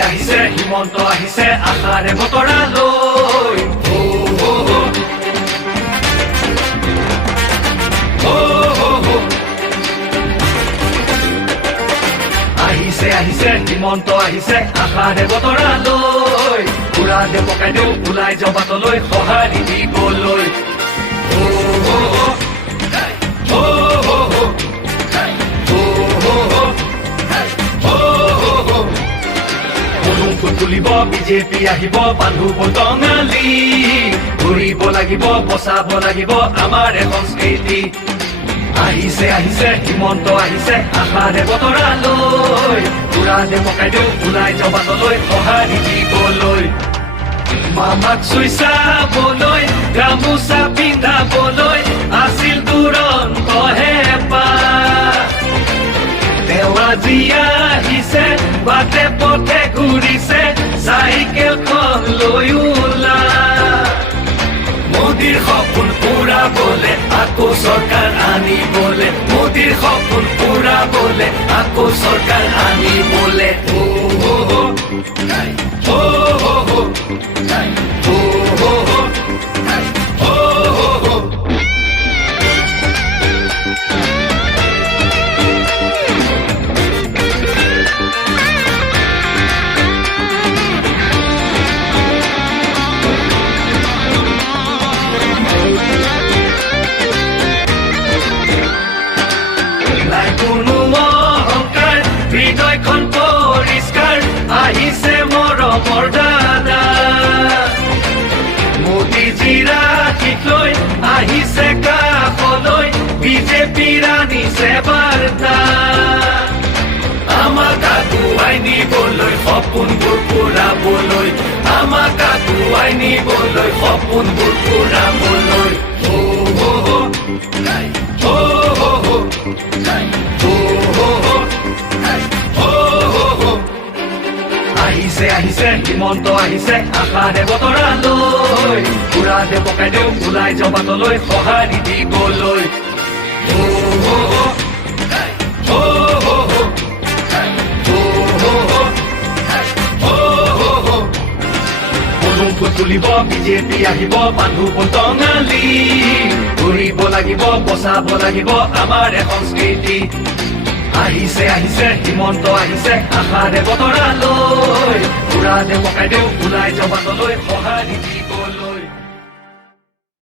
আহিছে হিমন্ত আহিছে আশাৰে বতৰা লৈ আহিছে হিমন্ত আহিছে আশাৰে বতৰা লৈ পুৰা দে পকাই দিওঁ ওলাই যাওঁ বাটলৈ সঁহাৰি দিবলৈ তুলিব বিজেপি আহিব বান্ধু টঙালি ঘূৰিব লাগিব বচাব লাগিব আমাৰ সংস্কৃতি আহিছে হিমন্ত আহিছে আশাৰে বতৰা লৈ পুৰা দে পকাই দিওঁ ওলাই যাওঁ বাটলৈ সঁহাৰি দিবলৈ মামাক চুই চাবলৈ গামোচা পিন্ধাবলৈ আছিল দুৰন্ত হেঁপাহ তেওঁ আজি আহিছে বাটে পথে ঘূৰিছে চাইকেলখন লৈ ওলা মোদীৰ সপোন পুৰাবলে আকৌ চৰকাৰ আনিবলে মোদীৰ সপোন পুৰাবলে আকৌ চৰকাৰ আনিবলে হৃদয়খন পৰিষ্কাৰ আহিছে মৰমৰ দাদা মোদীজীৰ আশীষ লৈ আহিছে কাষলৈ বিজেপিৰ আনিছে বাৰ্তা আমাক আগুৱাই নিবলৈ সপোনবোৰ পুৰাবলৈ আমাক আগুৱাই নিবলৈ সপোনবোৰ পুৰাবলৈ আহিছে হিমন্ত আহিছে আশাৰে বতৰা লৈ পুৰা দে পকাই দিওঁ ওলাই যাওঁ বাটলৈ সঁহাৰি দিবলৈ তুলিব বিজেপি আহিব বান্ধু টঙালি ঘূৰিব লাগিব বচাব লাগিব আমাৰ সংস্কৃতি আহিছে হিমন্ত আহিছে আশাৰে বতৰা লৈ পুৰা দে পকাই দিওঁ ওলাই যাওঁ বাটলৈ সঁহাৰি দিবলৈ